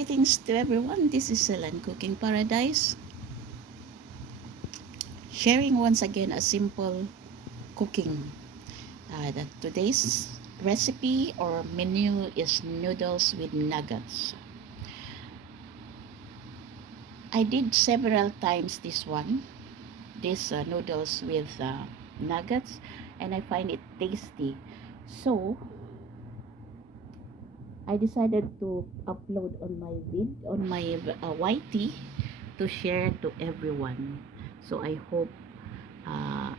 Greetings to everyone. This is Celine Cooking Paradise. Sharing once again a simple cooking. Today's recipe or menu is noodles with nuggets. I did several times this noodles with nuggets, and I find it tasty. So I decided to upload on my YT to share to everyone. So uh,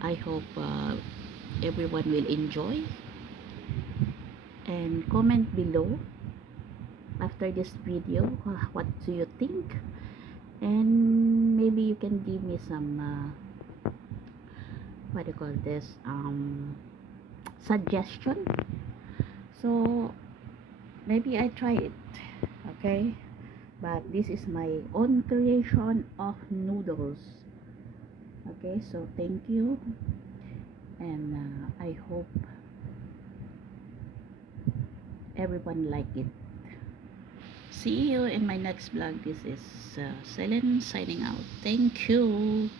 I hope everyone will enjoy, and comment below after this video what do you think, and maybe you can give me some what do you call this suggestion, so maybe I try it. Okay, but this is my own creation of noodles. Okay, so thank you, and I hope everyone like it. See you in my next vlog. This is Celine signing out. Thank you.